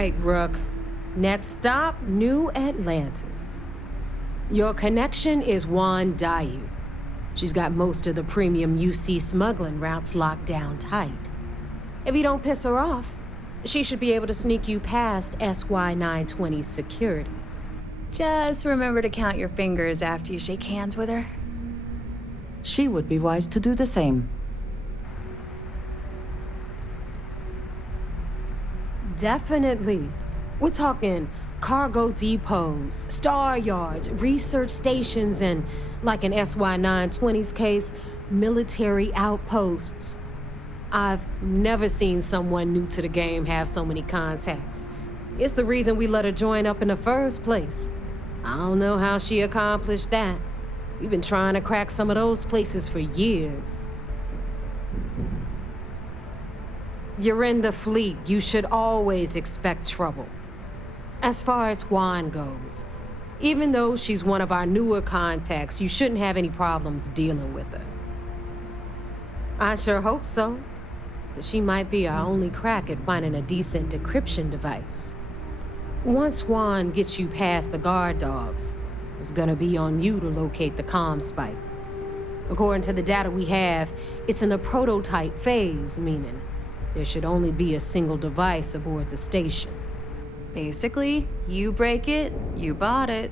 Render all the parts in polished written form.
right, Rook. Next stop, New Atlantis. Your connection is Juan Dayu. She's got most of the premium UC smuggling routes locked down tight. If you don't piss her off, she should be able to sneak you past SY-920's security. Just remember to count your fingers after you shake hands with her. She would be wise to do the same. Definitely. We're talking cargo depots, star yards, research stations, and, like in SY-920's case, military outposts. I've never seen someone new to the game have so many contacts. It's the reason we let her join up in the first place. I don't know how she accomplished that. We've been trying to crack some of those places for years. You're in the fleet. You should always expect trouble. As far as Juan goes, even though she's one of our newer contacts, you shouldn't have any problems dealing with her. I sure hope so. She might be our only crack at finding a decent decryption device. Once Juan gets you past the guard dogs, it's gonna be on you to locate the comm spike. According to the data we have, it's in the prototype phase, meaning there should only be a single device aboard the station. Basically, you break it, you bought it.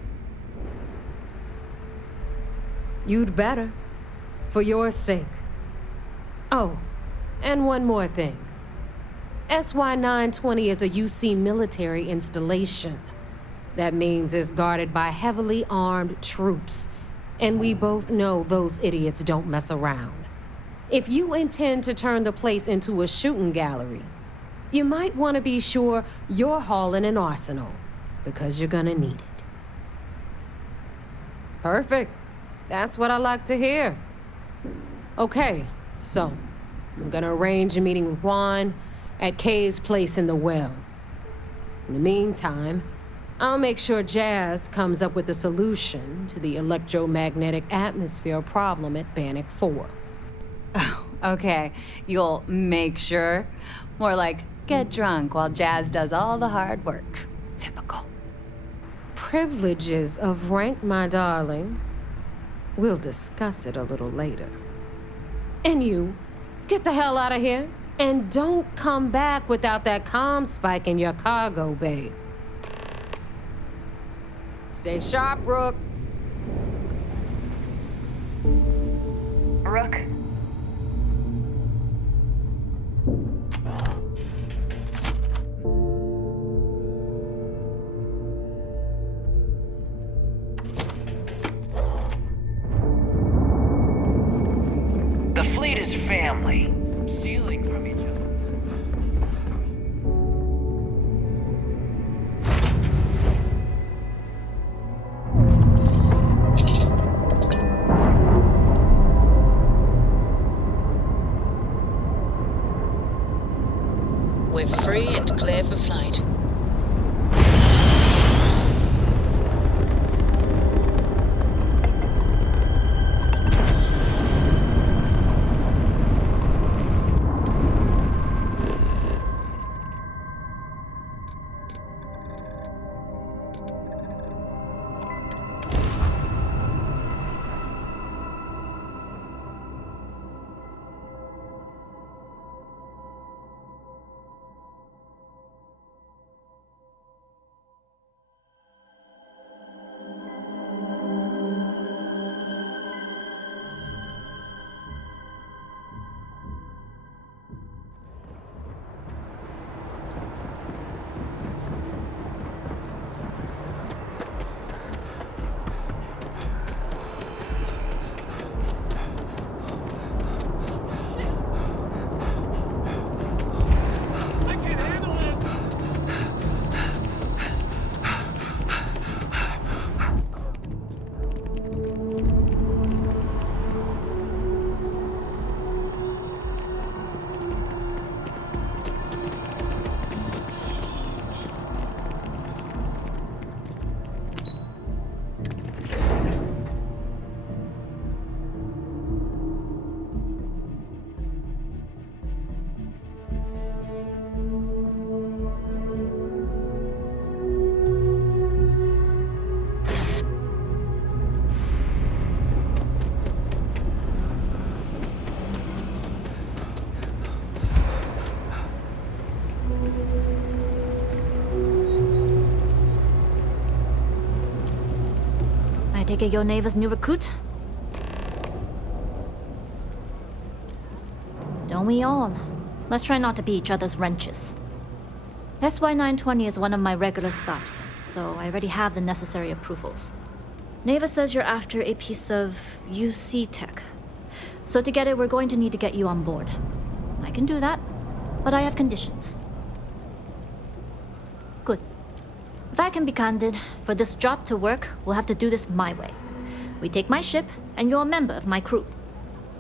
You'd better. For your sake. Oh, and one more thing. SY-920 is a UC military installation. That means it's guarded by heavily armed troops. And we both know those idiots don't mess around. If you intend to turn the place into a shooting gallery, you might want to be sure you're hauling an arsenal, because you're gonna need it. Perfect. That's what I like to hear. Okay, so I'm gonna arrange a meeting with Juan at Kay's place in the well. In the meantime, I'll make sure Jazz comes up with a solution to the electromagnetic atmosphere problem at Bannock 4. Oh, okay. You'll make sure. More like, get drunk while Jazz does all the hard work. Typical. Privileges of rank, my darling. We'll discuss it a little later. And you, get the hell out of here. And don't come back without that comm spike in your cargo bay. Stay sharp, Rook. Rook. The fleet is family. Stealing from each other. We're free and clear for flight. take it you're Neva's new recruit? Don't we all? Let's try not to be each other's wrenches. SY920 is one of my regular stops, so I already have the necessary approvals. Neva says you're after a piece of UC tech. So to get it, we're going to need to get you on board. I can do that, but I have conditions. Good. If I can be candid, for this job to work, we'll have to do this my way. We take my ship, and you're a member of my crew.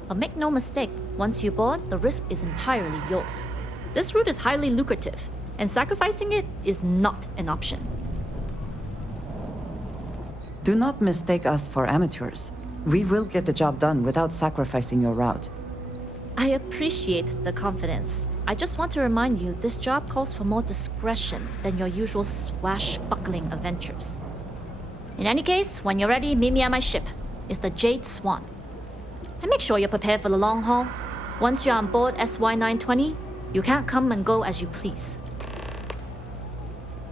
But make no mistake, once you board, the risk is entirely yours. This route is highly lucrative, and sacrificing it is not an option. Do not mistake us for amateurs. We will get the job done without sacrificing your route. I appreciate the confidence. I just want to remind you, this job calls for more discretion than your usual swashbuckling adventures. In any case, when you're ready, meet me at my ship. It's the Jade Swan. And make sure you're prepared for the long haul. Once you're on board SY920, you can't come and go as you please.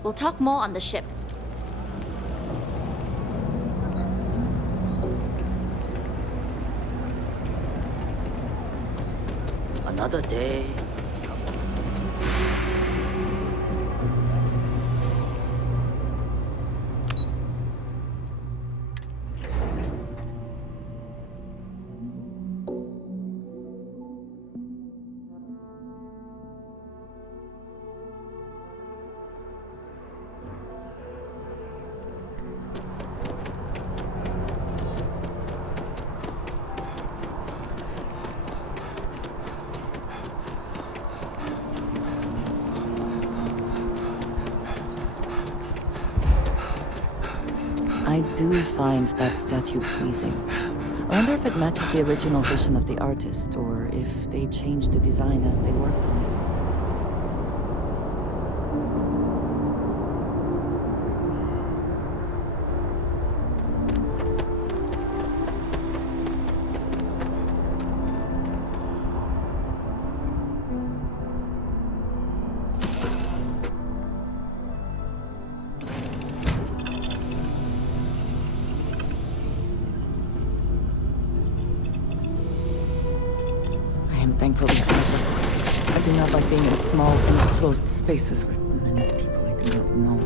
We'll talk more on the ship. Another day. I do find that statue pleasing. I wonder if it matches the original vision of the artist, or if they changed the design as they worked on it. I'm thankful this matter. I do not like being in small, enclosed spaces with many people I do not know.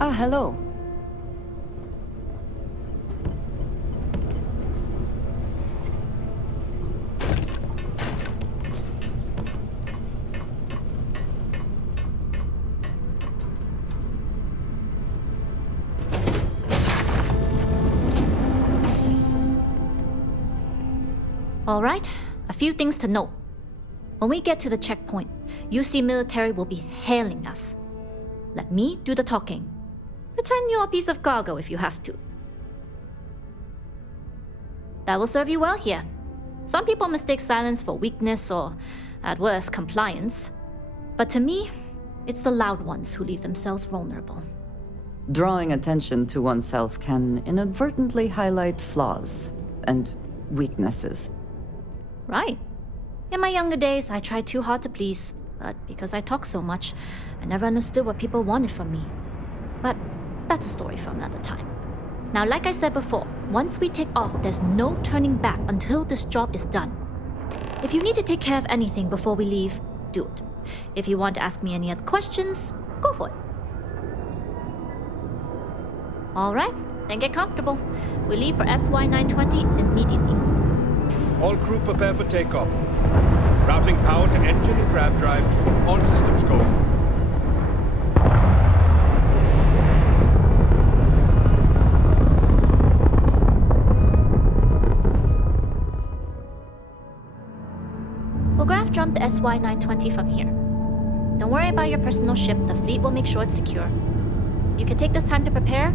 Ah, hello. All right, a few things to note. When we get to the checkpoint, UC military will be hailing us. Let me do the talking. Pretend you're a piece of cargo if you have to. That will serve you well here. Some people mistake silence for weakness or, at worst, compliance. But to me, it's the loud ones who leave themselves vulnerable. Drawing attention to oneself can inadvertently highlight flaws and weaknesses. Right. In my younger days, I tried too hard to please, but because I talked so much, I never understood what people wanted from me. But that's a story for another time. Now, like I said before, once we take off, there's no turning back until this job is done. If you need to take care of anything before we leave, do it. If you want to ask me any other questions, go for it. All right, then get comfortable. We leave for SY920 immediately. All crew prepare for takeoff. Routing power to engine and grab drive. All systems go. We'll graph jump the SY920 from here. Don't worry about your personal ship. The fleet will make sure it's secure. You can take this time to prepare.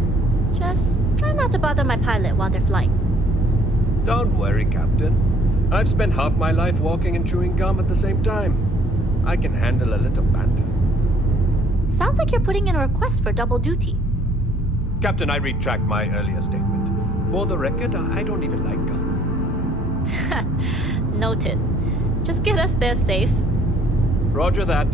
Just try not to bother my pilot while they're flying. Don't worry, Captain. I've spent half my life walking and chewing gum at the same time. I can handle a little banter. Sounds like you're putting in a request for double duty. Captain, I retract my earlier statement. For the record, I don't even like gum. Noted. Just get us there safe. Roger that.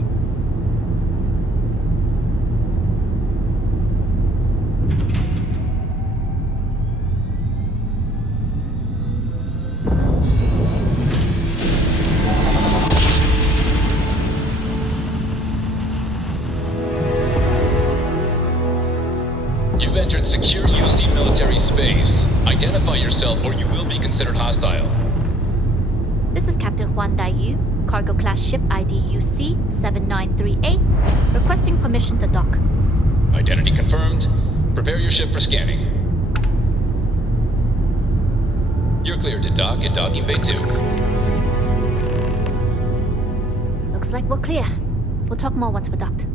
You've entered secure UC military space. Identify yourself or you will be considered hostile. This is Captain Huan Daiyu, cargo class ship ID UC-793A, requesting permission to dock. Identity confirmed. Prepare your ship for scanning. You're cleared to dock at docking bay 2. Looks like we're clear. We'll talk more once we're docked.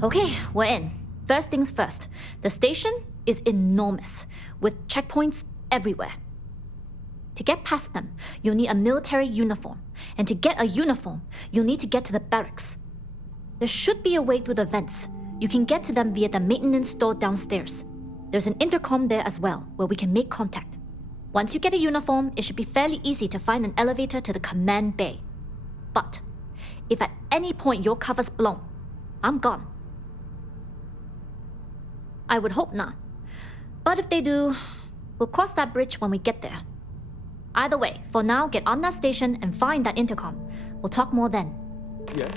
Okay, we're in. First things first. The station is enormous, with checkpoints everywhere. To get past them, you'll need a military uniform. And to get a uniform, you'll need to get to the barracks. There should be a way through the vents. You can get to them via the maintenance store downstairs. There's an intercom there as well, where we can make contact. Once you get a uniform, it should be fairly easy to find an elevator to the command bay. But if at any point your cover's blown, I'm gone. I would hope not. But if they do, we'll cross that bridge when we get there. Either way, for now, get on that station and find that intercom. We'll talk more then. Yes.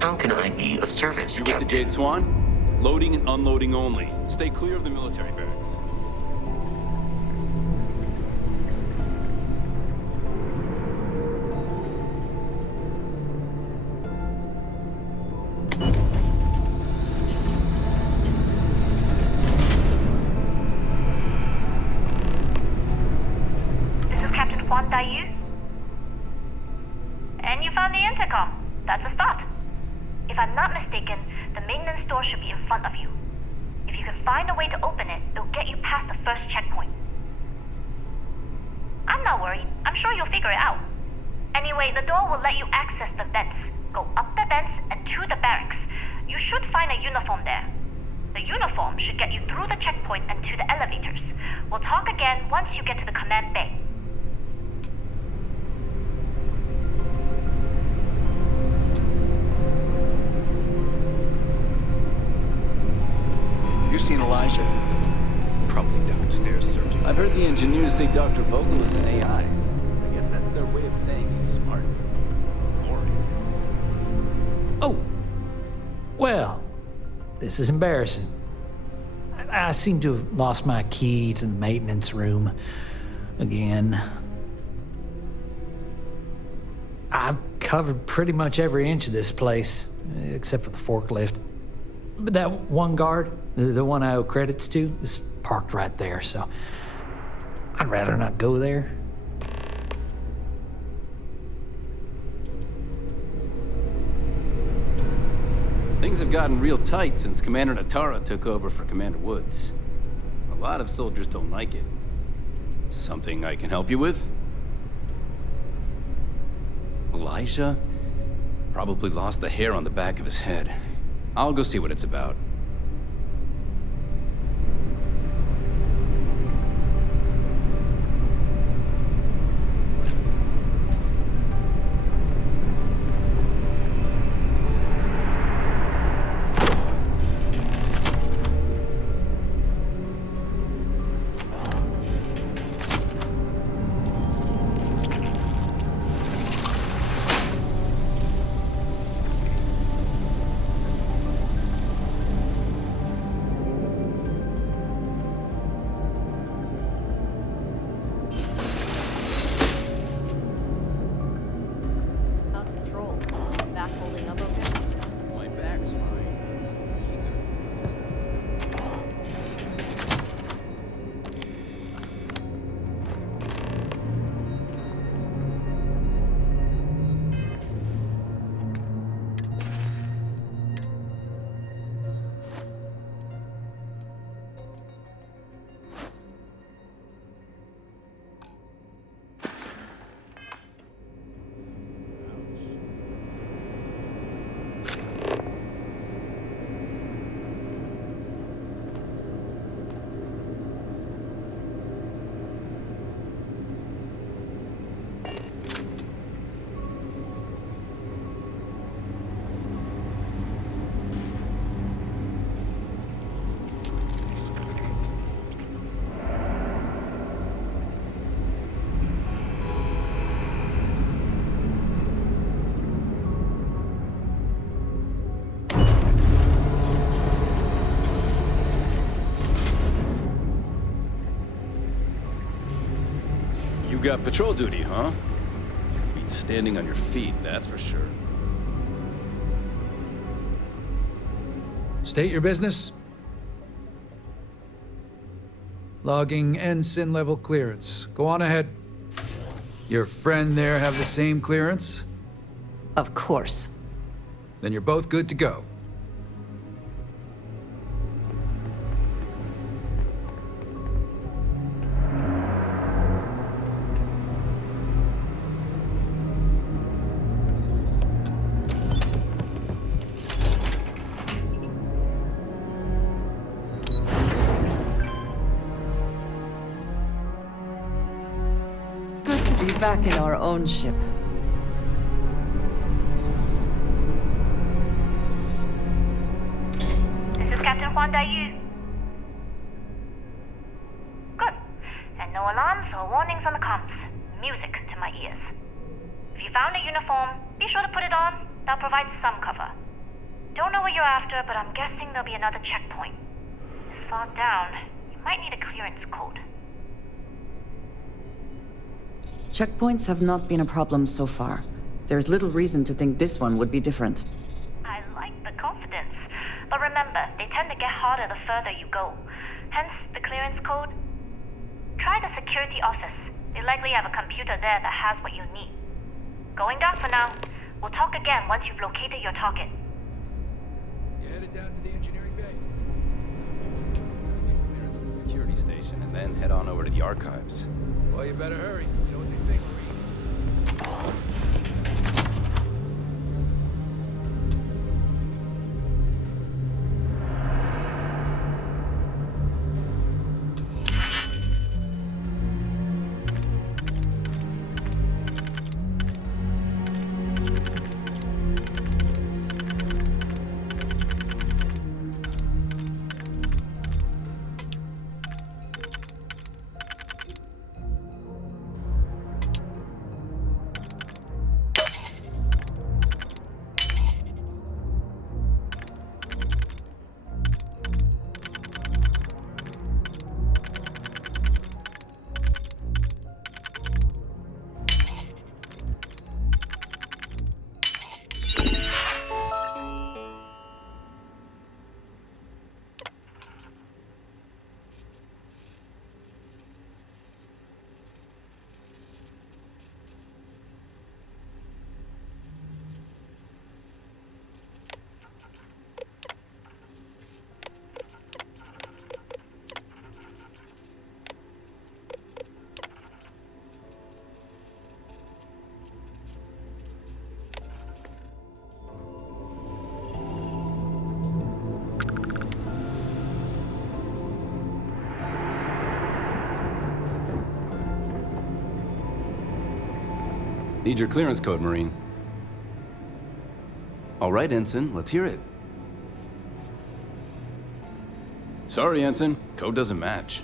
How can I be of service, You with the Jade Swan? Loading and unloading only. Stay clear of the military barracks. This is Captain Huan Daiyu. And you found the intercom. That's a start. If I'm not mistaken, the maintenance door should be in front of you. If you can find a way to open it, it'll get you past the first checkpoint. I'm not worried. I'm sure you'll figure it out. Anyway, the door will let you access the vents. Go up the vents and to the barracks. You should find a uniform there. The uniform should get you through the checkpoint and to the elevators. We'll talk again once you get to the command bay. You seen Elijah? Probably downstairs searching. I've heard the engineers say Dr. Vogel is an AI. I guess that's their way of saying he's smart. Boring. Oh, well, this is embarrassing. I seem to have lost my key to the maintenance room again. I've covered pretty much every inch of this place, except for the forklift. But that one guard, the one I owe credits to, is parked right there, so I'd rather not go there. Things have gotten real tight since Commander Natara took over for Commander Woods. A lot of soldiers don't like it. Something I can help you with? Elijah? Probably lost the hair on the back of his head. I'll go see what it's about. back holding up okay? My back's fine. You got patrol duty, huh? Beats standing on your feet, that's for sure. State your business. Logging ensign level clearance. Go on ahead. Your friend there have the same clearance? Of course. Then you're both good to go. Back in our own ship. This is Captain Huan Daiyu. Good. And no alarms or warnings on the comms. Music to my ears. If you found a uniform, be sure to put it on. That'll provide some cover. Don't know what you're after, but I'm guessing there'll be another checkpoint. This far down, you might need a clearance code. Checkpoints have not been a problem so far. There's little reason to think this one would be different. I like the confidence. But remember, they tend to get harder the further you go. Hence, the clearance code. Try the security office. They likely have a computer there that has what you need. Going dark for now. We'll talk again once you've located your target. You headed down to the engineering bay? Clearance at the security station, and then head on over to the archives. Well, you better hurry. You know what they say, Marine. Need your clearance code, Marine. All right, Ensign, let's hear it. Sorry, Ensign, code doesn't match.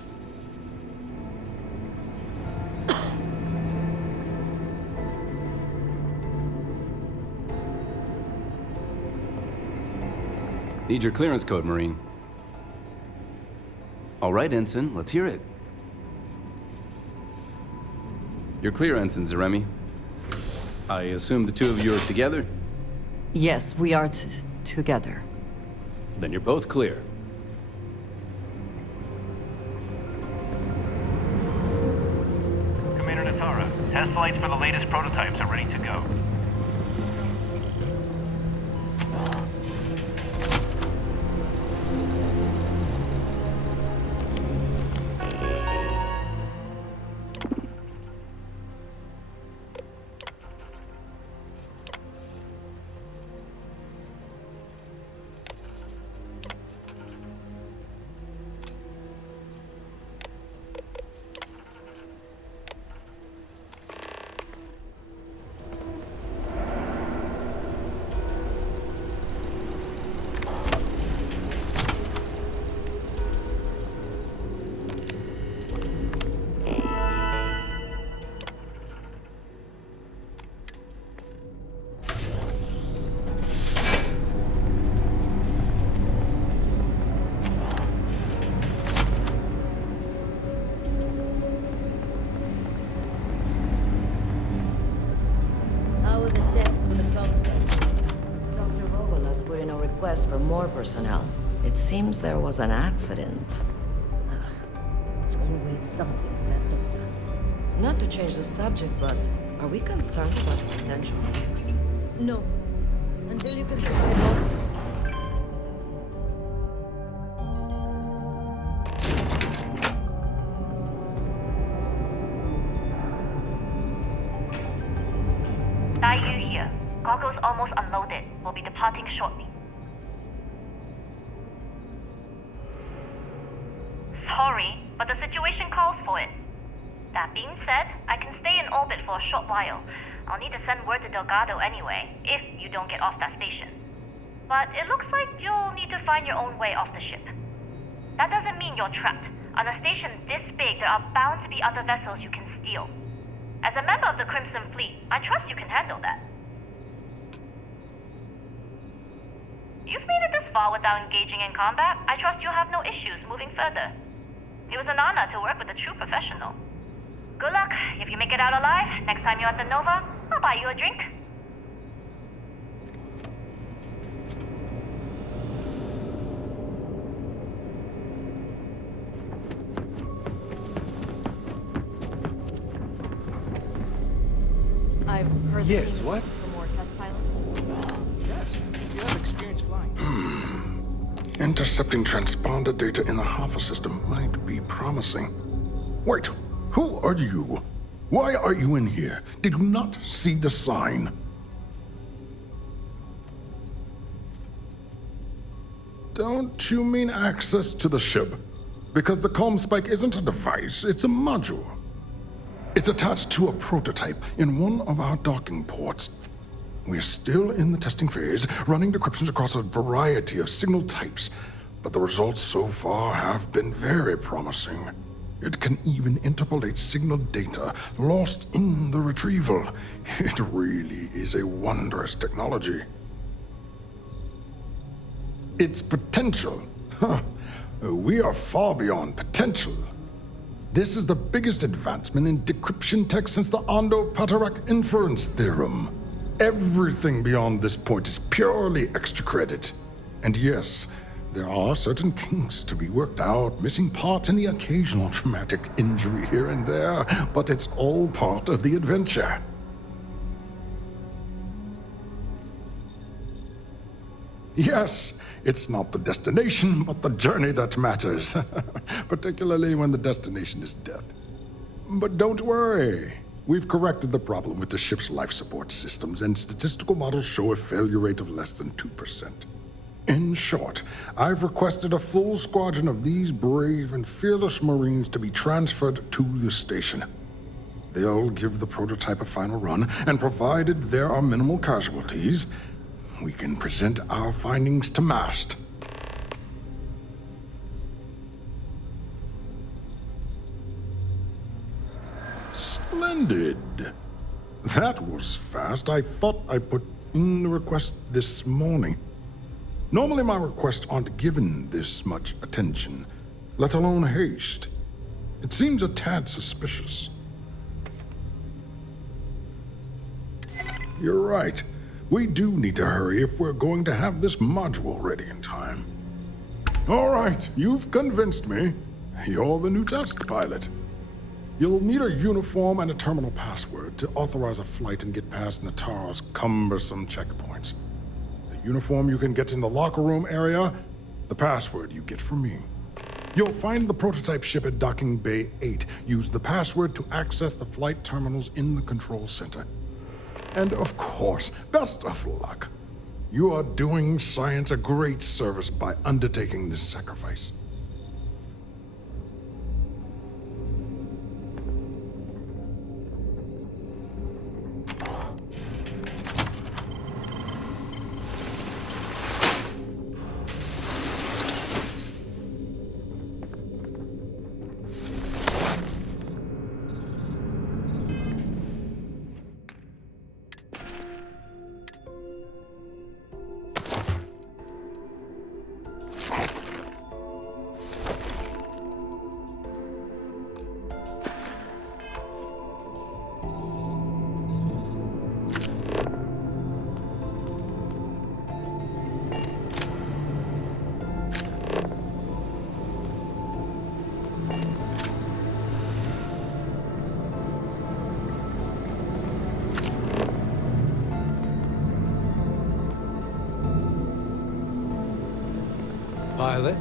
Need your clearance code, Marine. All right, Ensign, let's hear it. You're clear, Ensign Zaremi. I assume the two of you are together? Yes, we are together. Then you're both clear. Commander Natara, test flights for the latest prototypes are ready to go. For more personnel. It seems there was an accident. It's always something with that doctor. Not to change the subject, but are we concerned about potential leaks? No. Until you can prove it all. Dai Yu here. Cargo's almost unloaded. We'll be departing shortly. Sorry, but the situation calls for it. That being said, I can stay in orbit for a short while. I'll need to send word to Delgado anyway, if you don't get off that station. But it looks like you'll need to find your own way off the ship. That doesn't mean you're trapped. On a station this big, there are bound to be other vessels you can steal. As a member of the Crimson Fleet, I trust you can handle that. You've made it this far without engaging in combat. I trust you'll have no issues moving further. It was an honor to work with a true professional. Good luck. If you make it out alive, next time you're at the Nova, I'll buy you a drink. I've heard Yes, what? for more test pilots. Yes, if you have experience flying. Intercepting transponder data in the Alpha system might be promising. Wait, who are you? Why are you in here? Did you not see the sign? Don't you mean access to the ship? Because the comm spike isn't a device, it's a module. It's attached to a prototype in one of our docking ports. We're still in the testing phase, running decryptions across a variety of signal types, but the results so far have been very promising. It can even interpolate signal data lost in the retrieval. It really is a wondrous technology. Its potential. We are far beyond potential. This is the biggest advancement in decryption tech since the Ondo-Patarak inference theorem. Everything beyond this point is purely extra credit. And yes, there are certain kinks to be worked out, missing parts and the occasional traumatic injury here and there, but it's all part of the adventure. Yes, it's not the destination, but the journey that matters, particularly when the destination is death. But don't worry. We've corrected the problem with the ship's life support systems, and statistical models show a failure rate of less than 2%. In short, I've requested a full squadron of these brave and fearless Marines to be transferred to the station. They'll give the prototype a final run, and provided there are minimal casualties, we can present our findings to MAST. Splendid. That was fast. I thought I put in the request this morning. Normally my requests aren't given this much attention, let alone haste. It seems a tad suspicious. You're right. We do need to hurry if we're going to have this module ready in time. All right, you've convinced me. You're the new test pilot. You'll need a uniform and a terminal password to authorize a flight and get past Natara's cumbersome checkpoints. The uniform you can get in the locker room area, the password you get from me. You'll find the prototype ship at Docking Bay 8. Use the password to access the flight terminals in the control center. And of course, best of luck. You are doing science a great service by undertaking this sacrifice. Pilot?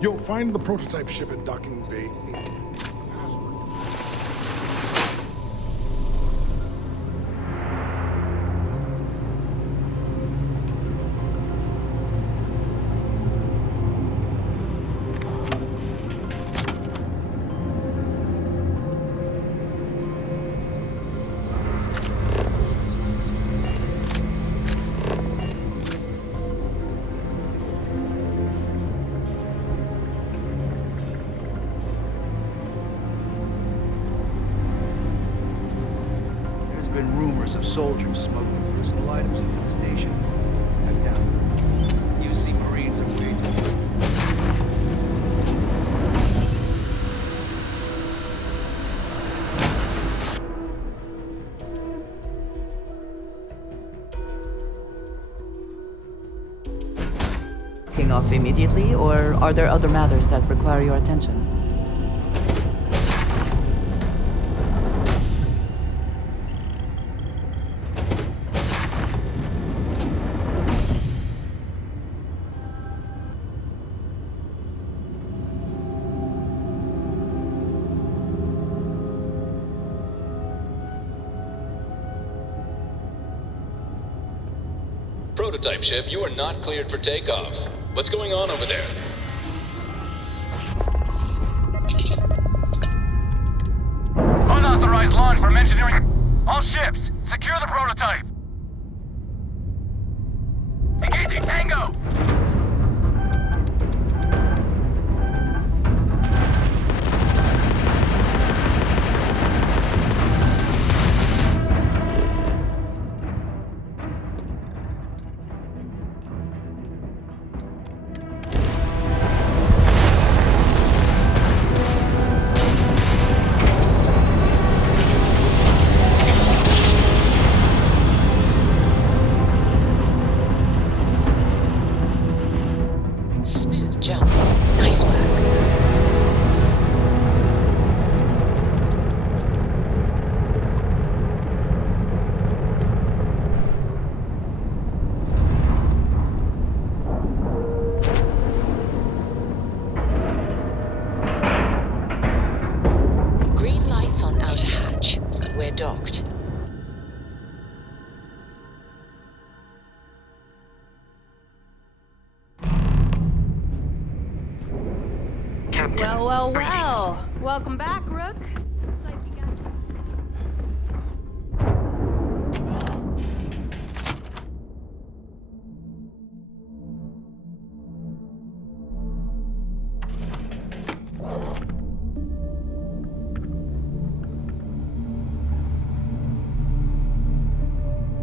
You'll find the prototype ship at Docking Bay 8. Rumors of soldiers smuggling personal items into the station. I doubt it. UC Marines are way too good. Kicking off immediately, or are there other matters that require your attention? Prototype ship, you are not cleared for takeoff. What's going on over there? Unauthorized launch from engineering. All ships, secure the prototype. Engaging Tango. Smooth jump. Nice work. Green lights on outer hatch. We're docked. Well. Welcome back, Rook. Looks like you got...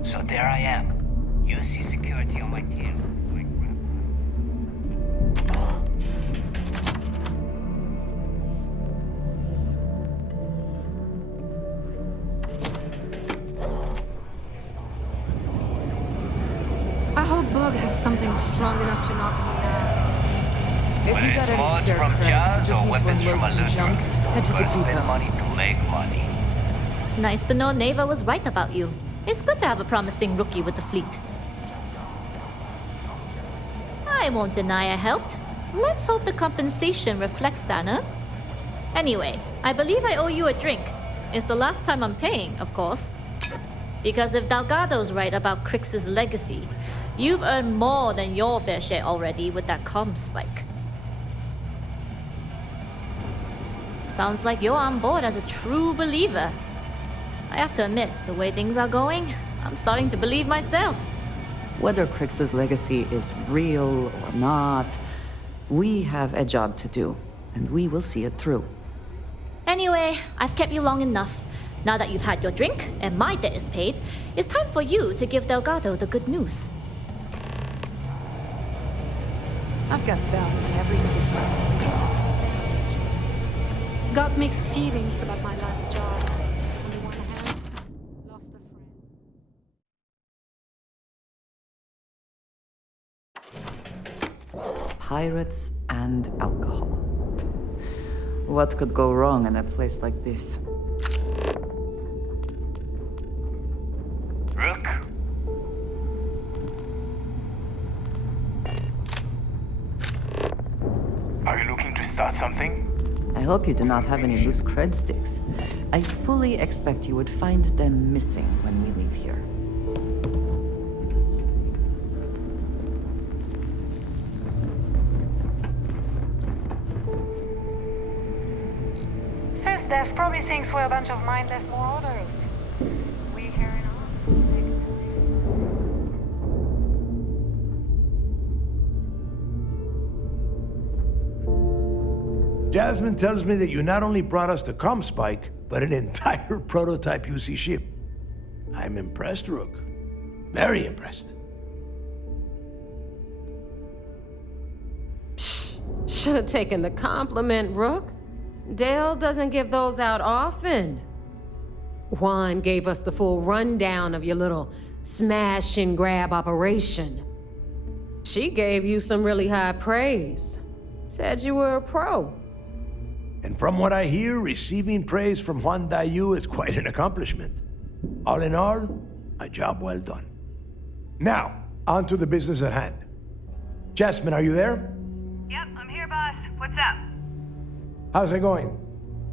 So there I am. You see security on my tail. something strong enough to knock me out. If you got any spare credits, you just need to unload some junk, head to the depot. Money to make money. Nice to know Neva was right about you. It's good to have a promising rookie with the fleet. I won't deny I helped. Let's hope the compensation reflects that, huh? Anyway, I believe I owe you a drink. It's the last time I'm paying, of course. Because if Delgado's right about Crix's legacy, you've earned more than your fair share already with that comm spike. Sounds like you're on board as a true believer. I have to admit, the way things are going, I'm starting to believe myself. Whether Crix's legacy is real or not, we have a job to do, and we will see it through. Anyway, I've kept you long enough. Now that you've had your drink and my debt is paid, it's time for you to give Delgado the good news. I've got bells in every system. Idiots will never catch me. Got mixed feelings about my last job. On the one hand, lost a friend. Pirates and alcohol. What could go wrong in a place like this? Rook? Are you looking to start something? I hope you do not have any loose cred sticks. I fully expect you would find them missing when we leave here. Sis, Dev probably thinks we're a bunch of mindless marauders. We carrying on. Jasmine tells me that you not only brought us the comm spike, but an entire prototype UC ship. I'm impressed, Rook. Very impressed. Should have taken the compliment, Rook. Dale doesn't give those out often. Juan gave us the full rundown of your little smash and grab operation. She gave you some really high praise. Said you were a pro. And from what I hear, receiving praise from Juan Dayu is quite an accomplishment. All in all, a job well done. Now, on to the business at hand. Jasmine, are you there? Yep, I'm here, boss. What's up? How's it going?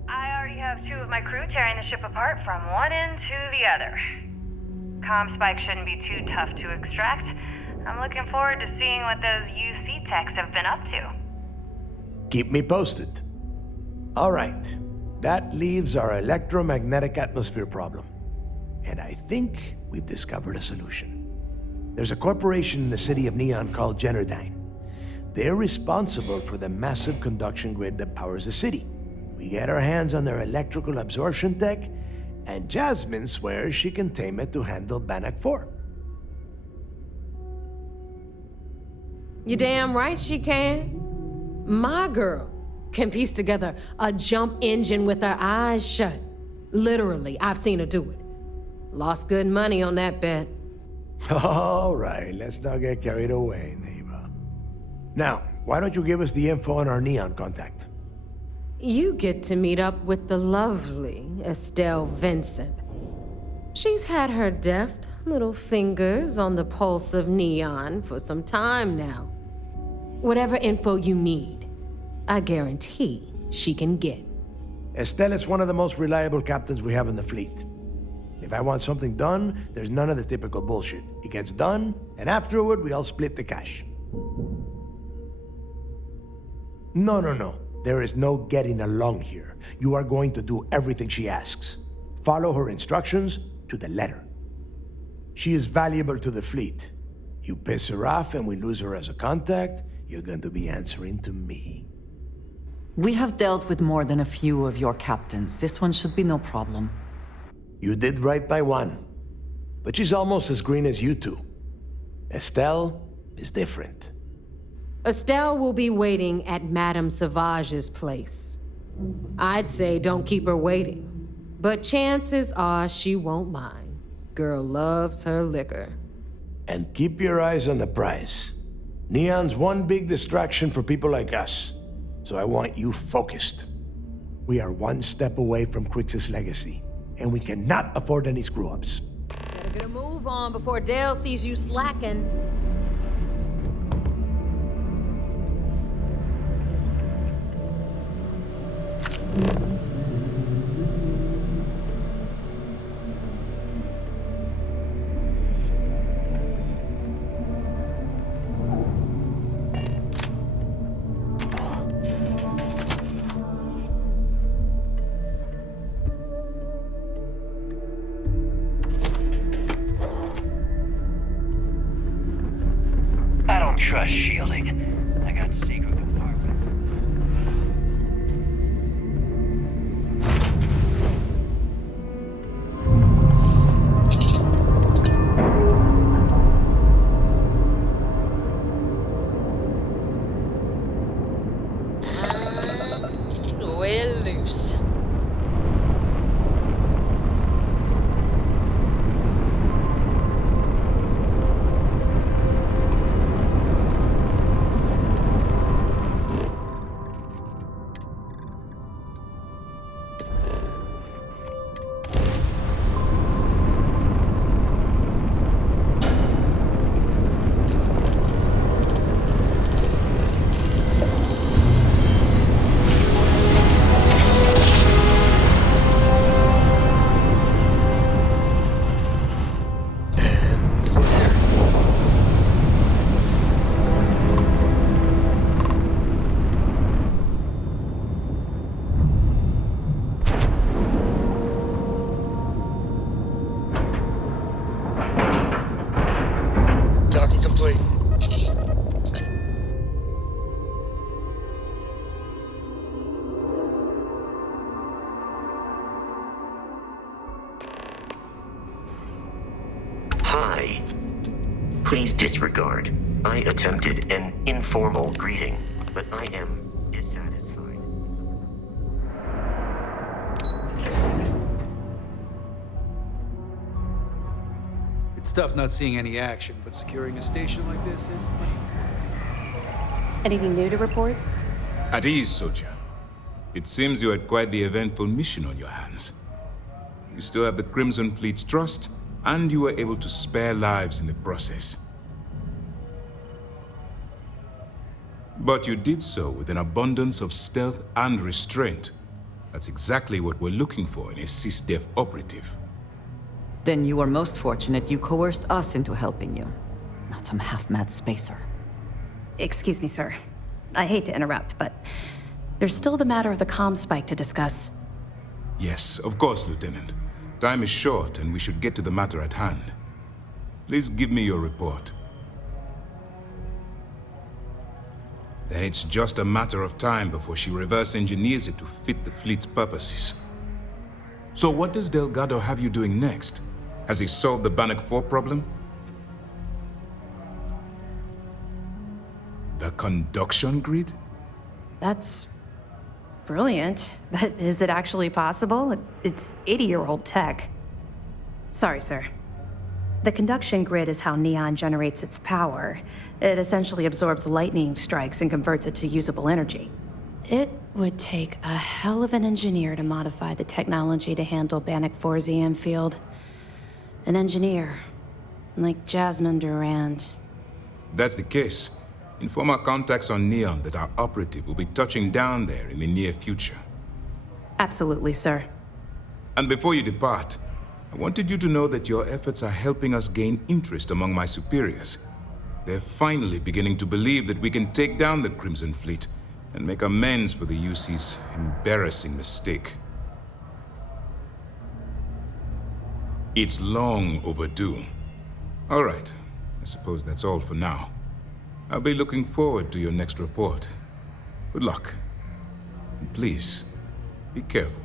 I already have 2 of my crew tearing the ship apart from one end to the other. Comm spike shouldn't be too tough to extract. I'm looking forward to seeing what those UC techs have been up to. Keep me posted. All right, that leaves our electromagnetic atmosphere problem. And I think we've discovered a solution. There's a corporation in the city of Neon called Generdyne. They're responsible for the massive conduction grid that powers the city. We get our hands on their electrical absorption tech, and Jasmine swears she can tame it to handle Bannock 4. You damn right she can. My girl can piece together a jump engine with her eyes shut. Literally, I've seen her do it. Lost good money on that bet. All right, let's not get carried away, neighbor. Now, why don't you give us the info on our Neon contact? You get to meet up with the lovely Estelle Vincent. She's had her deft little fingers on the pulse of Neon for some time now. Whatever info you need, I guarantee she can get. Estelle is one of the most reliable captains we have in the fleet. If I want something done, there's none of the typical bullshit. It gets done, and afterward, we all split the cash. No. There is no getting along here. You are going to do everything she asks. Follow her instructions to the letter. She is valuable to the fleet. You piss her off and we lose her as a contact, you're going to be answering to me. We have dealt with more than a few of your captains. This one should be no problem. You did right by one. But she's almost as green as you two. Estelle is different. Estelle will be waiting at Madame Sauvage's place. I'd say don't keep her waiting, but chances are she won't mind. Girl loves her liquor. And keep your eyes on the prize. Neon's one big distraction for people like us, so I want you focused. We are one step away from Crixus' legacy, and we cannot afford any screw-ups. Better get a move on before Dale sees you slacking. I don't trust shielding. I got secret compartments. And we're loose. Docking complete. Hi. Please disregard. I attempted an informal greeting, but I am dissatisfied. It's tough not seeing any action, but securing a station like this is plenty. Anything new to report? At ease, soldier. It seems you had quite the eventful mission on your hands. You still have the Crimson Fleet's trust, and you were able to spare lives in the process. But you did so with an abundance of stealth and restraint. That's exactly what we're looking for in a CISDEF operative. Then you were most fortunate you coerced us into helping you, not some half-mad spacer. Excuse me, sir. I hate to interrupt, but there's still the matter of the comm spike to discuss. Yes, of course, Lieutenant. Time is short, and we should get to the matter at hand. Please give me your report. Then it's just a matter of time before she reverse engineers it to fit the fleet's purposes. So what does Delgado have you doing next? Has he solved the Bannock 4 problem? The conduction grid? That's brilliant, but is it actually possible? It's 80-year-old tech. Sorry, sir. The conduction grid is how Neon generates its power. It essentially absorbs lightning strikes and converts it to usable energy. It would take a hell of an engineer to modify the technology to handle Bannock 4's EM field. An engineer, like Jasmine Durand. That's the case. Inform our contacts on Neon that our operative will be touching down there in the near future. Absolutely, sir. And before you depart, I wanted you to know that your efforts are helping us gain interest among my superiors. They're finally beginning to believe that we can take down the Crimson Fleet and make amends for the UC's embarrassing mistake. It's long overdue. All right, I suppose that's all for now. I'll be looking forward to your next report. Good luck. And please, be careful.